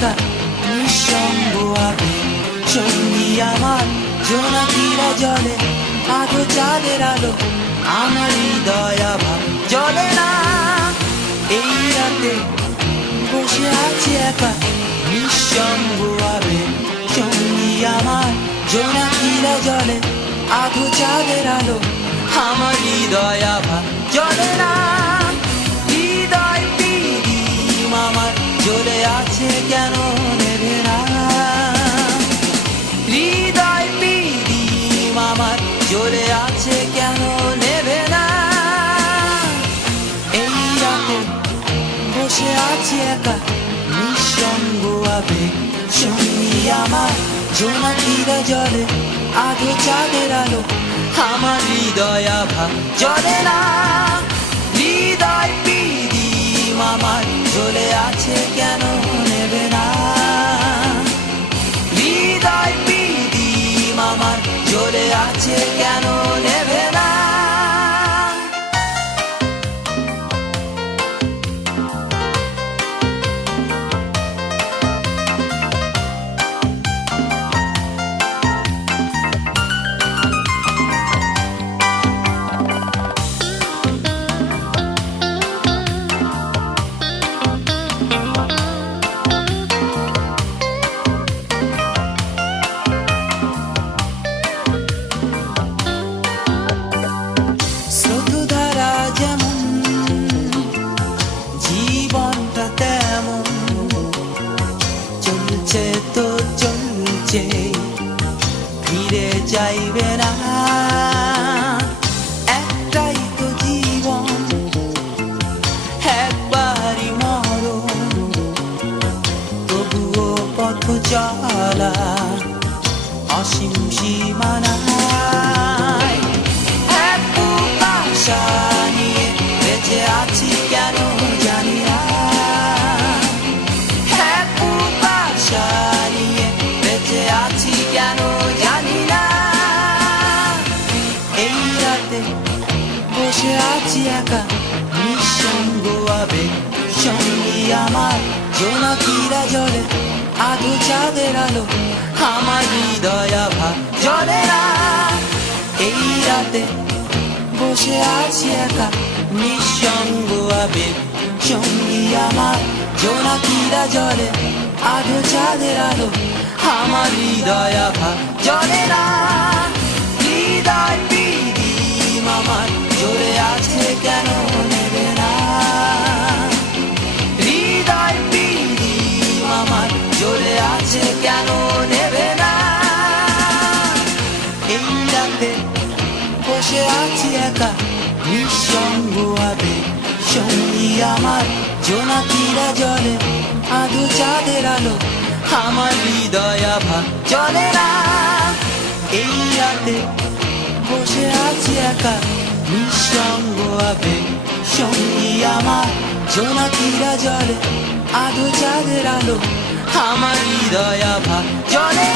একা নিঃসঙ্গ আবেগ সঙ্গী আমার জোনাকিরা জলে আধো চাঁদের আলো আমার হৃদয় আভা জলে না এই রাতে বসে আছি একা নিঃসঙ্গ আবেগ সঙ্গী আমার জোনাকিরা জলে আধো চাঁদের আলো আমার হৃদয় আভা জলে না হৃদয় পিদিম আমার জ্বলে আছে কেন নেবে না হৃদয় পিদিম আমার জ্বলে আছে কেন নেবে না এই রাতে বসে আছি একা নিঃসঙ্গ আবেগ সঙ্গী আমার জোনাকিরা জলে আধো চাঁদের আলো আমার হৃদয় আভা জলে না হৃদয় পিদিম আমার জ্বলে আছে কেন নেবে না হৃদয় পিদিম আমার জ্বলে আছে কেন নেবে না তো চলছে ফিরে যাইবে না একটাই তো জীবন একবারই মরণ তবুও পথ চলা অসীম সীমানায় এক বুক আশা নিয়ে বেঁচে আছি কেন জানি না আছি কেন জানি না এই রাতে বসে আছি একা নিঃসঙ্গ আবেগ সঙ্গী আমার জোনাকিরা জলে আধো চাঁদের আলো আমার হৃদয় আভা জলে না এই রাতে বসে আছি একা নিঃসঙ্গ আবেগ সঙ্গী আমার জোনাকিরা জলে আধো চাঁদের আলো আমার হৃদয় আভা জলে না হৃদয় পিদিম আমার জ্বলে আছে কেন নেবে না হৃদয় পিদিম আমার জ্বলে আছে কেন নেবে না এই রাতে বসে আছি একা নিঃসঙ্গ আবেগ সঙ্গী আমার জোনাকিরা জলে আধো চাঁদের আলো আমার হৃদয় আভা জলে না এই রাতে বসে আছি একা নিঃসঙ্গ আবেগ সঙ্গী আমার জোনাকিরা জলে আধো চাঁদের আলো আমার হৃদয় আভা জলে